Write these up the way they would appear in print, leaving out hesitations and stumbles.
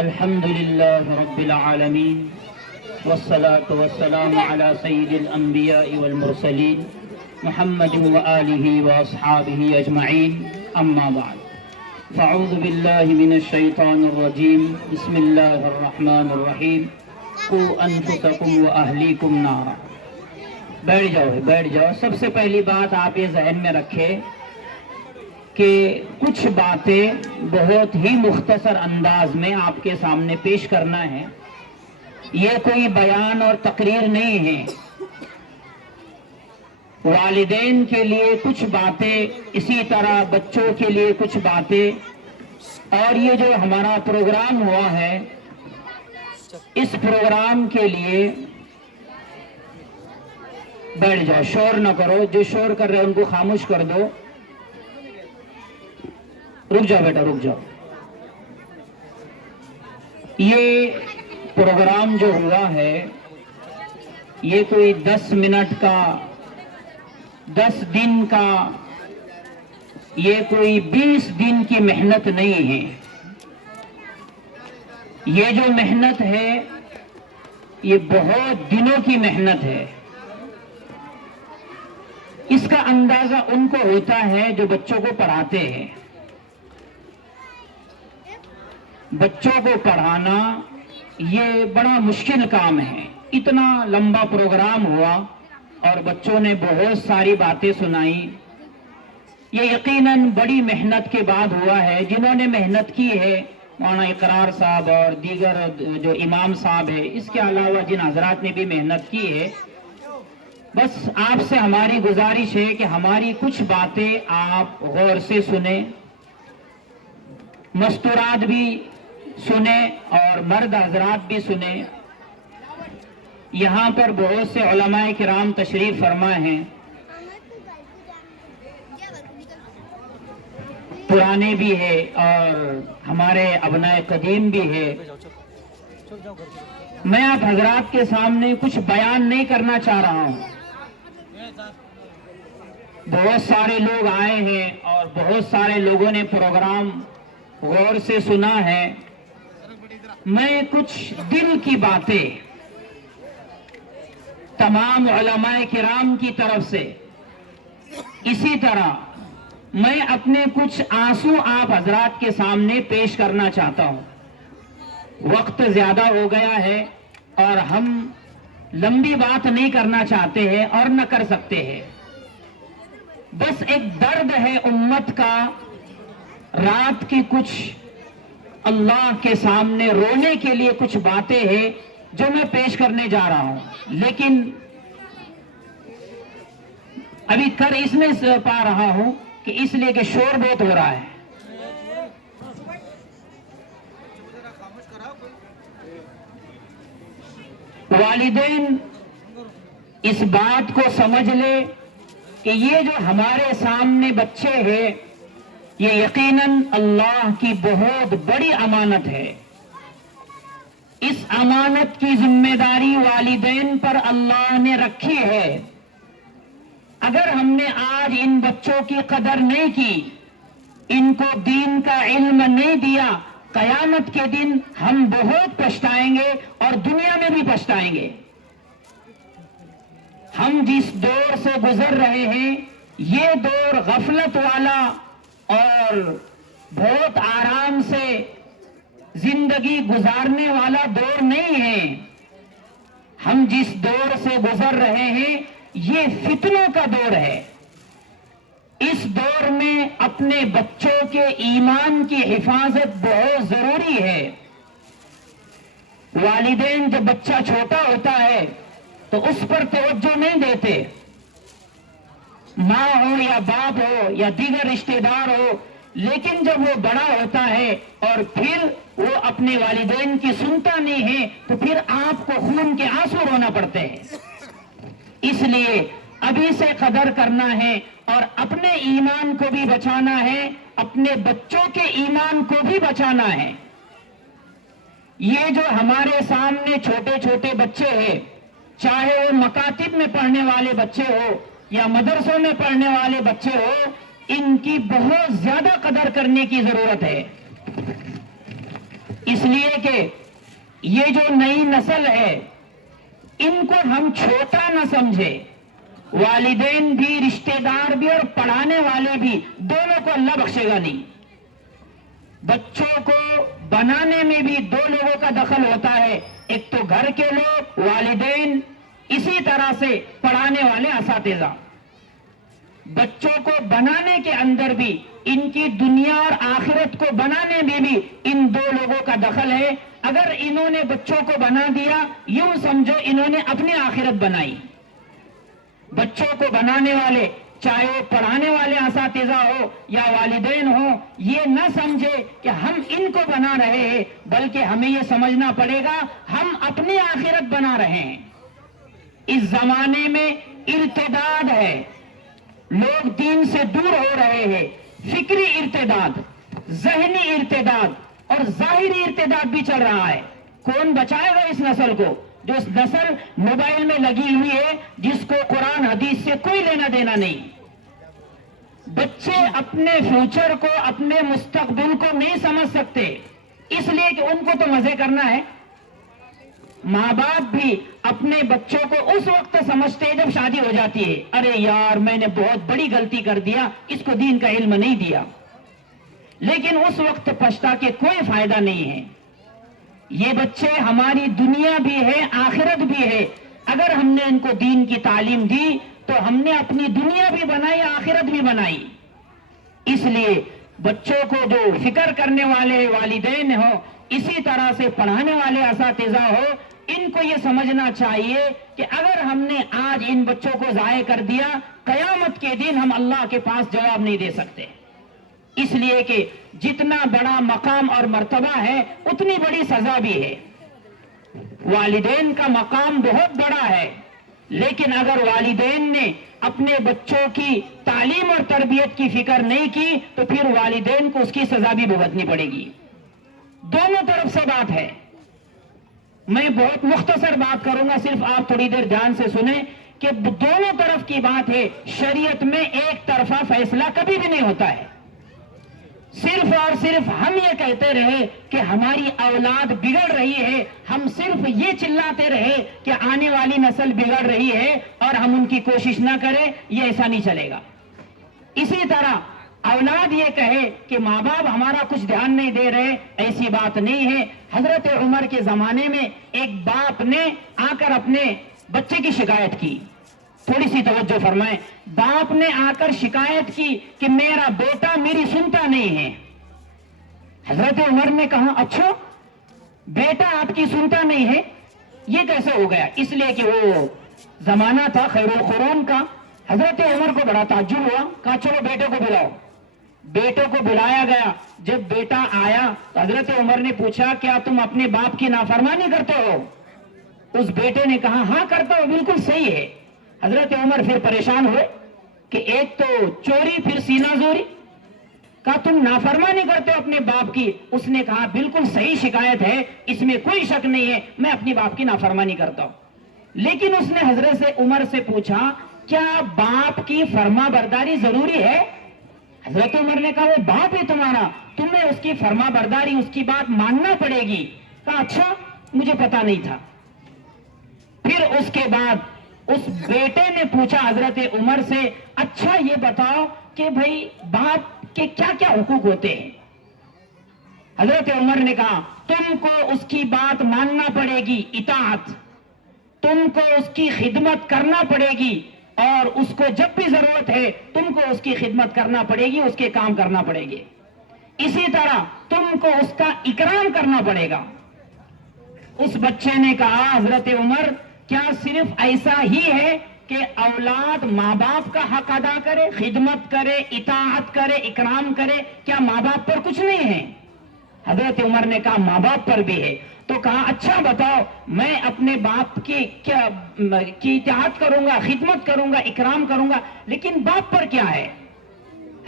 الحمد لله رب العالمين والصلاة والسلام على سيد الأنبياء والمرسلين محمد وآله وأصحابه أجمعين أما بعد فأعوذ بالله من الشيطان الرجيم بسم الله الرحمن الرحيم قوا أنفسكم وأهليكم نارا. بیٹھ جاؤ. سب سے پہلی بات آپ یہ ذہن میں رکھیں کہ کچھ باتیں بہت ہی مختصر انداز میں آپ کے سامنے پیش کرنا ہے. یہ کوئی بیان اور تقریر نہیں ہے. والدین کے لیے کچھ باتیں، اسی طرح بچوں کے لیے کچھ باتیں، اور یہ جو ہمارا پروگرام ہوا ہے اس پروگرام کے لیے بیٹھ جاؤ. شور نہ کرو، جو شور کر رہے ہیں ان کو خاموش کر دو. رک جاؤ بیٹا، رک جاؤ. یہ پروگرام جو ہوا ہے یہ کوئی 10 منٹ کا، 10 دن کا، یہ کوئی 20 دن کی محنت نہیں ہے. یہ جو محنت ہے یہ بہت دنوں کی محنت ہے. اس کا اندازہ ان کو ہوتا ہے جو بچوں کو پڑھاتے ہیں. بچوں کو پڑھانا یہ بڑا مشکل کام ہے. اتنا لمبا پروگرام ہوا اور بچوں نے بہت ساری باتیں سنائی. یہ یقیناً بڑی محنت کے بعد ہوا ہے. جنہوں نے محنت کی ہے، مولانا اقرار صاحب اور دیگر جو امام صاحب ہے، اس کے علاوہ جن حضرات نے بھی محنت کی ہے، بس آپ سے ہماری گزارش ہے کہ ہماری کچھ باتیں آپ غور سے سنیں، مستورات بھی سنیں اور مرد حضرات بھی سنیں. یہاں پر بہت سے علماء کرام تشریف فرما ہیں، پرانے بھی ہے اور ہمارے ابنائے قدیم بھی ہے. میں آپ حضرات کے سامنے کچھ بیان نہیں کرنا چاہ رہا ہوں. بہت سارے لوگ آئے ہیں اور بہت سارے لوگوں نے پروگرام غور سے سنا ہے. میں کچھ دل کی باتیں تمام علماء کرام کی طرف سے، اسی طرح میں اپنے کچھ آنسو آپ حضرات کے سامنے پیش کرنا چاہتا ہوں. وقت زیادہ ہو گیا ہے اور ہم لمبی بات نہیں کرنا چاہتے ہیں اور نہ کر سکتے ہیں. بس ایک درد ہے امت کا. رات کی کچھ اللہ کے سامنے رونے کے لیے کچھ باتیں ہیں جو میں پیش کرنے جا رہا ہوں، لیکن ابھی کر اس میں پا رہا ہوں کہ اس لیے کہ شور بہت ہو رہا ہے. والدین اس بات کو سمجھ لے کہ یہ جو ہمارے سامنے بچے ہیں یہ یقیناً اللہ کی بہت بڑی امانت ہے. اس امانت کی ذمہ داری والدین پر اللہ نے رکھی ہے. اگر ہم نے آج ان بچوں کی قدر نہیں کی، ان کو دین کا علم نہیں دیا، قیامت کے دن ہم بہت پچھتائیں گے اور دنیا میں بھی پچھتائیں گے. ہم جس دور سے گزر رہے ہیں یہ دور غفلت والا اور بہت آرام سے زندگی گزارنے والا دور نہیں ہے. ہم جس دور سے گزر رہے ہیں یہ فتنوں کا دور ہے. اس دور میں اپنے بچوں کے ایمان کی حفاظت بہت ضروری ہے. والدین جب بچہ چھوٹا ہوتا ہے تو اس پر توجہ نہیں دیتے. ماں ہو یا باپ ہو یا دیگر رشتہ دار ہو، لیکن جب وہ بڑا ہوتا ہے اور پھر وہ اپنے والدین کی سنتا نہیں ہے تو پھر آپ کو خون کے آنسو رونا پڑتے ہیں. اس لیے ابھی سے قدر کرنا ہے اور اپنے ایمان کو بھی بچانا ہے، اپنے بچوں کے ایمان کو بھی بچانا ہے. یہ جو ہمارے سامنے چھوٹے چھوٹے بچے ہیں، چاہے وہ مکاتب میں پڑھنے والے بچے ہو یا مدرسوں میں پڑھنے والے بچے ہو، ان کی بہت زیادہ قدر کرنے کی ضرورت ہے. اس لیے کہ یہ جو نئی نسل ہے ان کو ہم چھوٹا نہ سمجھے. والدین بھی، رشتہ دار بھی اور پڑھانے والے بھی، دونوں کو اللہ بخشے گا نہیں. بچوں کو بنانے میں بھی دو لوگوں کا دخل ہوتا ہے، ایک تو گھر کے لوگ، والدین، اسی طرح سے پڑھانے والے اساتذہ. بچوں کو بنانے کے اندر بھی، ان کی دنیا اور آخرت کو بنانے میں بھی ان دو لوگوں کا دخل ہے. اگر انہوں نے بچوں کو بنا دیا، یوں سمجھو انہوں نے اپنی آخرت بنائی. بچوں کو بنانے والے، چاہے وہ پڑھانے والے اساتذہ ہو یا والدین ہو، یہ نہ سمجھے کہ ہم ان کو بنا رہے ہیں، بلکہ ہمیں یہ سمجھنا پڑے گا ہم اپنی آخرت بنا رہے ہیں. اس زمانے میں ارتداد ہے، لوگ دین سے دور ہو رہے ہیں. فکری ارتداد، ذہنی ارتداد اور ظاہری ارتداد بھی چل رہا ہے. کون بچائے گا اس نسل کو؟ جو اس نسل موبائل میں لگی ہوئی ہے، جس کو قرآن حدیث سے کوئی لینا دینا نہیں. بچے اپنے فیوچر کو، اپنے مستقبل کو نہیں سمجھ سکتے، اس لیے کہ ان کو تو مزے کرنا ہے. ماں باپ بھی اپنے بچوں کو اس وقت سمجھتے ہیں جب شادی ہو جاتی ہے. ارے یار، میں نے بہت بڑی غلطی کر دیا، اس کو دین کا علم نہیں دیا. لیکن اس وقت پچھتا کے کوئی فائدہ نہیں ہے. یہ بچے ہماری دنیا بھی ہے، آخرت بھی ہے. اگر ہم نے ان کو دین کی تعلیم دی تو ہم نے اپنی دنیا بھی بنائی، آخرت بھی بنائی. اس لیے بچوں کو جو فکر کرنے والے والدین ہو، اسی طرح سے پڑھانے والے اساتذہ ہو، ان کو یہ سمجھنا چاہیے کہ اگر ہم نے آج ان بچوں کو ضائع کر دیا، قیامت کے دن ہم اللہ کے پاس جواب نہیں دے سکتے. اس لیے کہ جتنا بڑا مقام اور مرتبہ ہے، اتنی بڑی سزا بھی ہے. والدین کا مقام بہت بڑا ہے، لیکن اگر والدین نے اپنے بچوں کی تعلیم اور تربیت کی فکر نہیں کی تو پھر والدین کو اس کی سزا بھی بھگتنی پڑے گی. دونوں طرف سے بات ہے. میں بہت مختصر بات کروں گا، صرف آپ تھوڑی دیر دھیان سے سنیں کہ دونوں طرف کی بات ہے. شریعت میں ایک طرفہ فیصلہ کبھی بھی نہیں ہوتا ہے. صرف اور صرف ہم یہ کہتے رہے کہ ہماری اولاد بگڑ رہی ہے، ہم صرف یہ چلاتے رہے کہ آنے والی نسل بگڑ رہی ہے اور ہم ان کی کوشش نہ کریں، یہ ایسا نہیں چلے گا. اسی طرح اولاد یہ کہے کہ ماں باپ ہمارا کچھ دھیان نہیں دے رہے، ایسی بات نہیں ہے. حضرت عمر کے زمانے میں ایک باپ نے آ کر اپنے بچے کی شکایت کی. تھوڑی سی توجہ فرمائیں. باپ نے آ کر شکایت کی کہ میرا بیٹا میری سنتا نہیں ہے. حضرت عمر نے کہا اچھا، بیٹا آپ کی سنتا نہیں ہے، یہ کیسے ہو گیا؟ اس لیے کہ وہ زمانہ تھا خیر القرون کا. حضرت عمر کو بڑا تعجب ہوا، کہا چلو بیٹے کو بلاؤ. بیٹے کو بلایا گیا. جب بیٹا آیا تو حضرت عمر نے پوچھا کیا تم اپنے باپ کی نافرمانی کرتے ہو؟ اس بیٹے نے کہا ہاں کرتا ہو، بالکل صحیح ہے. حضرت عمر پھر پریشان ہوئے کہ ایک تو چوری، پھر سینہ زوری. کہا تم نافرمانی کرتے ہو اپنے باپ کی؟ اس نے کہا بالکل صحیح شکایت ہے، اس میں کوئی شک نہیں ہے، میں اپنی باپ کی نافرمانی کرتا ہوں. لیکن اس نے حضرت سے عمر سے پوچھا کیا باپ کی فرما برداری ضروری ہے؟ حضرت عمر نے کہا وہ باپ ہے تمہارا، تمہیں اس کی فرما برداری، اس کی بات ماننا پڑے گی. کہا اچھا، مجھے پتا نہیں تھا. پھر اس کے بعد اس بیٹے نے پوچھا حضرت عمر سے اچھا یہ بتاؤ کہ بھائی باپ کے کیا کیا حقوق ہوتے ہیں؟ حضرت عمر نے کہا تم کو اس کی بات ماننا پڑے گی، اطاعت. تم کو اس کی خدمت کرنا پڑے گی، اور اس کو جب بھی ضرورت ہے تم کو اس کی خدمت کرنا پڑے گی، اس کے کام کرنا پڑے گی. اسی طرح تم کو اس کا اکرام کرنا پڑے گا. اس بچے نے کہا حضرت عمر کیا صرف ایسا ہی ہے کہ اولاد ماں باپ کا حق ادا کرے، خدمت کرے، اطاعت کرے، اکرام کرے؟ کیا ماں باپ پر کچھ نہیں ہے؟ حضرت عمر نے کہا ماں باپ پر بھی ہے. تو کہا اچھا بتاؤ، میں اپنے باپ کی اطاعت کروں گا، خدمت کروں گا، اکرام کروں گا، لیکن باپ پر کیا ہے؟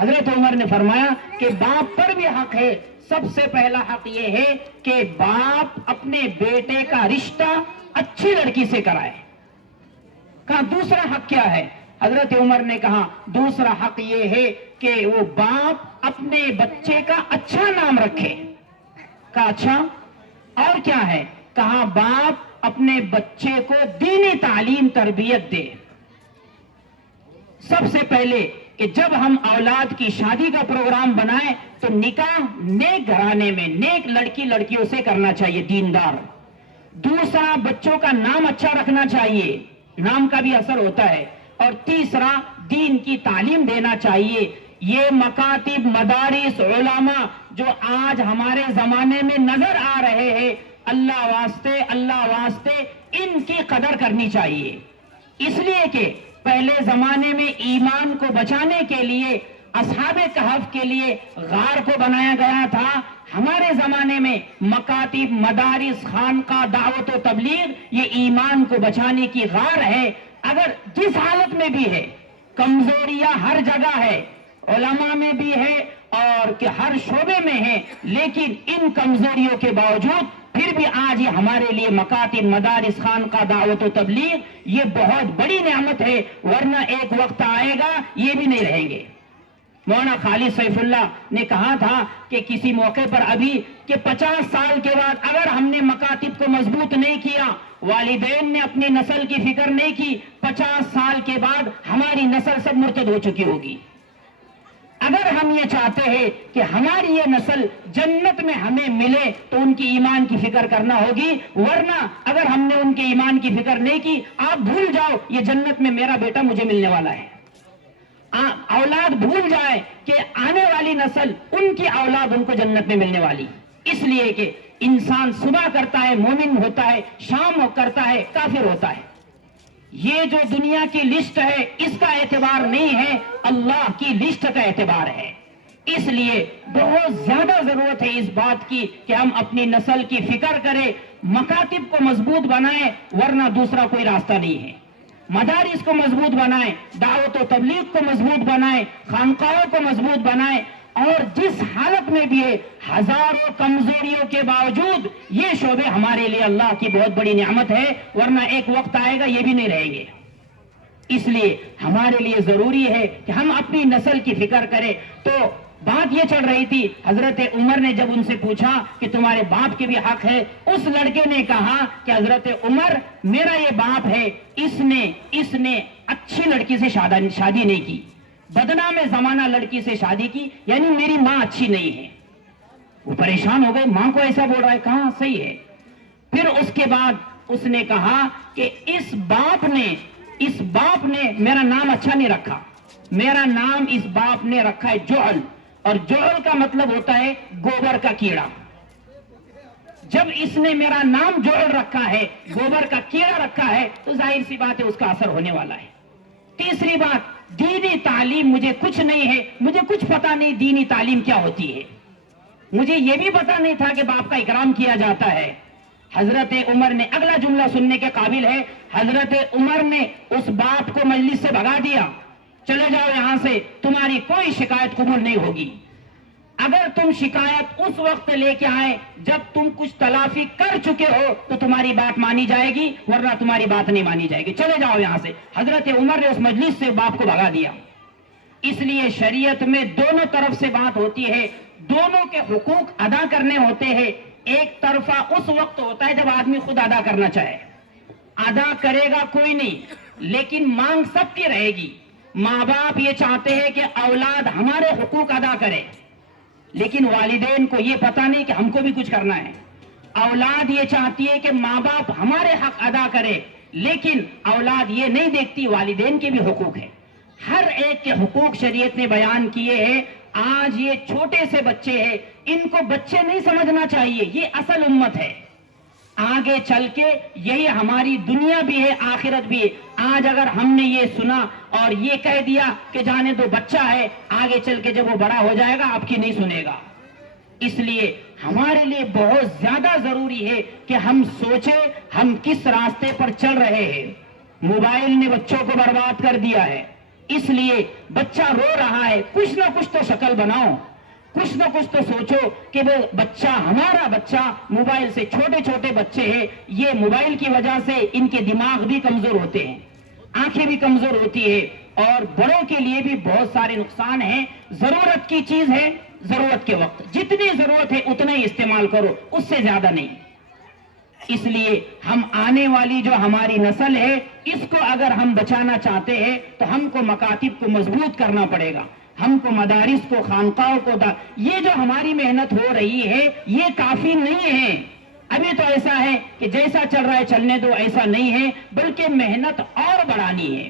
حضرت عمر نے فرمایا کہ باپ پر بھی حق ہے. سب سے پہلا حق یہ ہے کہ باپ اپنے بیٹے کا رشتہ اچھی لڑکی سے کرائے. کہا دوسرا حق کیا ہے؟ حضرت عمر نے کہا دوسرا حق یہ ہے کہ وہ باپ اپنے بچے کا اچھا نام رکھے. کہا اچھا، اور کیا ہے؟ کہا باپ اپنے بچے کو دینی تعلیم تربیت دے. سب سے پہلے کہ جب ہم اولاد کی شادی کا پروگرام بنائیں تو نکاح نیک گھرانے میں نیک لڑکیوں سے کرنا چاہیے، دیندار. دوسرا، بچوں کا نام اچھا رکھنا چاہیے، نام کا بھی اثر ہوتا ہے. اور تیسرا، دین کی تعلیم دینا چاہیے. یہ مکاتب، مدارس، علماء جو آج ہمارے زمانے میں نظر آ رہے ہیں، اللہ واسطے ان کی قدر کرنی چاہیے. اس لیے کہ پہلے زمانے میں ایمان کو بچانے کے لیے اصحاب کہف کے لیے غار کو بنایا گیا تھا. ہمارے زمانے میں مکاتب، مدارس، خانقاہ، دعوت و تبلیغ یہ ایمان کو بچانے کی غار ہے. اگر جس حالت میں بھی ہے، کمزوریاں ہر جگہ ہے، علماء میں بھی ہے اور کہ ہر شعبے میں ہے، لیکن ان کمزوریوں کے باوجود پھر بھی آج یہ ہمارے لیے مکاتب، مدارس، خانقاہ، دعوت و تبلیغ یہ بہت بڑی نعمت ہے. ورنہ ایک وقت آئے گا یہ بھی نہیں رہیں گے. مولانا خالد سیف اللہ نے کہا تھا کہ کسی موقع پر ابھی کہ 50 سال کے بعد اگر ہم نے مکاتب کو مضبوط نہیں کیا، والدین نے اپنی نسل کی فکر نہیں کی، 50 سال کے بعد ہماری نسل سب مرتد ہو چکی ہوگی. اگر ہم یہ چاہتے ہیں کہ ہماری یہ نسل جنت میں ہمیں ملے تو ان کی ایمان کی فکر کرنا ہوگی. ورنہ اگر ہم نے ان کے ایمان کی فکر نہیں کی، آپ بھول جاؤ یہ جنت میں میرا بیٹا مجھے ملنے والا ہے. اولاد بھول جائے کہ آنے والی نسل ان کی اولاد ان کو جنت میں ملنے والی. اس لیے کہ انسان صبح کرتا ہے مومن ہوتا ہے، شام کرتا ہے کافر ہوتا ہے. یہ جو دنیا کی لسٹ ہے اس کا اعتبار نہیں ہے، اللہ کی لسٹ کا اعتبار ہے. اس لیے بہت زیادہ ضرورت ہے اس بات کی کہ ہم اپنی نسل کی فکر کریں، مکاتب کو مضبوط بنائیں، ورنہ دوسرا کوئی راستہ نہیں ہے. مدارس کو مضبوط بنائیں، دعوت و تبلیغ کو مضبوط بنائیں، خانقاہوں کو مضبوط بنائیں. اور جس حالت میں بھی ہے، ہزاروں کمزوریوں کے باوجود یہ شعبے ہمارے لیے اللہ کی بہت بڑی نعمت ہے. ورنہ ایک وقت آئے گا یہ بھی نہیں رہیں گے. اس لیے ہمارے لیے ضروری ہے کہ ہم اپنی نسل کی فکر کریں. تو بات یہ چل رہی تھی، حضرت عمر نے جب ان سے پوچھا کہ تمہارے باپ کے بھی حق ہے، اس لڑکے نے کہا کہ حضرت عمر میرا یہ باپ ہے، اس نے اچھی لڑکی سے شادی نہیں کی، بدنام زمانہ لڑکی سے شادی کی، یعنی میری ماں اچھی نہیں ہے. وہ پریشان ہو گئے، ماں کو ایسا بول رہا ہے، کہاں صحیح ہے. پھر اس کے بعد اس نے کہا کہ اس باپ نے میرا نام اچھا نہیں رکھا، میرا نام اس باپ نے رکھا ہے جعل، اور جعل کا مطلب ہوتا ہے گوبر کا کیڑا. جب اس نے میرا نام جعل رکھا ہے، گوبر کا کیڑا رکھا ہے، تو ظاہر سی بات ہے اس کا اثر ہونے والا ہے. تیسری بات، دینی تعلیم مجھے کچھ نہیں ہے، مجھے کچھ پتا نہیں دینی تعلیم کیا ہوتی ہے. مجھے یہ بھی پتا نہیں تھا کہ باپ کا اکرام کیا جاتا ہے. حضرت عمر نے، اگلا جملہ سننے کے قابل ہے، حضرت عمر نے اس باپ کو مجلس سے بھگا دیا، چلے جاؤ یہاں سے، تمہاری کوئی شکایت قبول نہیں ہوگی. اگر تم شکایت اس وقت لے کے آئے جب تم کچھ تلافی کر چکے ہو تو تمہاری بات مانی جائے گی، ورنہ تمہاری بات نہیں مانی جائے گی، چلے جاؤ یہاں سے. حضرت عمر نے اس مجلس سے باپ کو بھگا دیا. اس لیے شریعت میں دونوں طرف سے بات ہوتی ہے، دونوں کے حقوق ادا کرنے ہوتے ہیں. ایک طرفہ اس وقت ہوتا ہے جب آدمی خود ادا کرنا چاہے، ادا کرے گا کوئی نہیں، لیکن مانگ سب کی رہے گی. ماں باپ یہ چاہتے ہیں کہ اولاد ہمارے حقوق ادا کرے، لیکن والدین کو یہ پتا نہیں کہ ہم کو بھی کچھ کرنا ہے. اولاد یہ چاہتی ہے کہ ماں باپ ہمارے حق ادا کرے، لیکن اولاد یہ نہیں دیکھتی والدین کے بھی حقوق ہیں. ہر ایک کے حقوق شریعت نے بیان کیے ہیں. آج یہ چھوٹے سے بچے ہیں، ان کو بچے نہیں سمجھنا چاہیے، یہ اصل امت ہے. آگے چل کے یہی ہماری دنیا بھی ہے، آخرت بھی ہے. آج اگر ہم نے یہ سنا اور یہ کہہ دیا کہ جانے دو بچہ ہے، آگے چل کے جب وہ بڑا ہو جائے گا آپ کی نہیں سنے گا. اس لیے ہمارے لیے بہت زیادہ ضروری ہے کہ ہم سوچیں ہم کس راستے پر چل رہے ہیں. موبائل نے بچوں کو برباد کر دیا ہے. اس لیے بچہ رو رہا ہے، کچھ نہ کچھ تو شکل بناؤ، کچھ نہ کچھ تو سوچو کہ وہ بچہ، ہمارا بچہ موبائل سے، چھوٹے چھوٹے بچے ہیں، یہ موبائل کی وجہ سے ان کے دماغ بھی کمزور ہوتے ہیں، آنکھیں بھی کمزور ہوتی ہے، اور بڑوں کے لیے بھی بہت سارے نقصان ہیں. ضرورت کی چیز ہے، ضرورت کے وقت جتنی ضرورت ہے اتنا ہی استعمال کرو، اس سے زیادہ نہیں. اس لیے ہم آنے والی جو ہماری نسل ہے اس کو اگر ہم بچانا چاہتے ہیں تو ہم کو مکاتب کو مضبوط کرنا پڑے گا، ہم کو مدارس کو، خانقاہوں کو یہ جو ہماری محنت ہو رہی ہے یہ کافی نہیں ہے۔ ابھی تو ایسا ہے کہ جیسا چل رہا ہے چلنے دو، ایسا نہیں ہے، بلکہ محنت اور بڑھانی ہے۔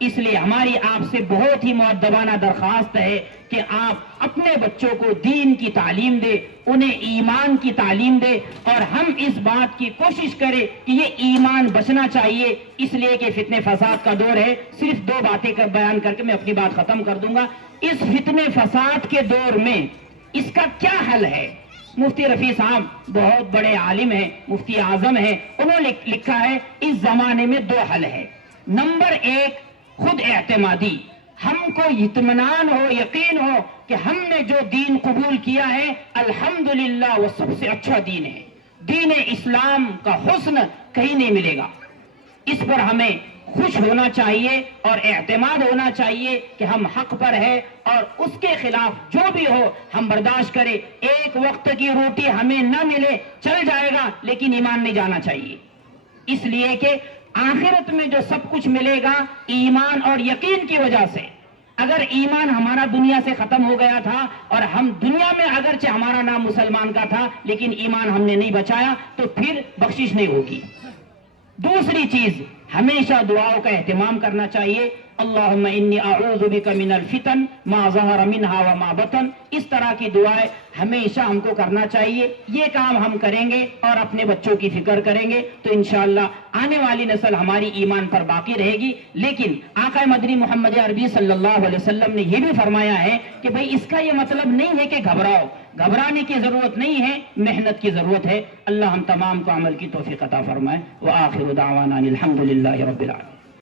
اس لیے ہماری آپ سے بہت ہی مؤدبانہ درخواست ہے کہ آپ اپنے بچوں کو دین کی تعلیم دے، انہیں ایمان کی تعلیم دے، اور ہم اس بات کی کوشش کریں کہ یہ ایمان بچنا چاہیے، اس لیے کہ فتنے فساد کا دور ہے۔ صرف 2 باتیں بیان کر کے میں اپنی بات ختم کر دوں گا۔ اس فتنے فساد کے دور میں اس کا کیا حل ہے؟ مفتی رفیع صاحب بہت بڑے عالم ہیں، مفتی اعظم ہیں، انہوں نے لکھا ہے اس زمانے میں 2 حل ہے۔ نمبر 1 خود اعتمادی، ہم کو اطمینان ہو، یقین ہو کہ ہم نے جو دین قبول کیا ہے الحمدللہ وہ سب سے اچھا دین ہے، دین اسلام کا حسن کہیں نہیں ملے گا۔ اس پر ہمیں خوش ہونا چاہیے اور اعتماد ہونا چاہیے کہ ہم حق پر ہے، اور اس کے خلاف جو بھی ہو ہم برداشت کریں۔ ایک وقت کی روٹی ہمیں نہ ملے چل جائے گا، لیکن ایمان نہیں جانا چاہیے، اس لیے کہ آخرت میں جو سب کچھ ملے گا ایمان اور یقین کی وجہ سے۔ اگر ایمان ہمارا دنیا سے ختم ہو گیا تھا اور ہم دنیا میں اگرچہ ہمارا نام مسلمان کا تھا لیکن ایمان ہم نے نہیں بچایا تو پھر بخشش نہیں ہوگی۔ دوسری چیز، ہمیشہ دعاؤں کا اہتمام کرنا چاہیے۔ اللہم انی اعوذ بک من الفتن ما ظہر منہا وما بطن، اس طرح کی دعائیں ہمیشہ ہم کو کرنا چاہیے۔ یہ کام ہم کریں گے اور اپنے بچوں کی فکر کریں گے تو انشاءاللہ آنے والی نسل ہماری ایمان پر باقی رہے گی۔ لیکن آقا مدنی محمد عربی صلی اللہ علیہ وسلم نے یہ بھی فرمایا ہے کہ بھئی اس کا یہ مطلب نہیں ہے کہ گھبراؤ، گھبرانے کی ضرورت نہیں ہے، محنت کی ضرورت ہے۔ اللہ ہم تمام کو عمل کی توفیق عطا فرمائے۔ وآخر دعوانا الحمدللہ رب العالمین۔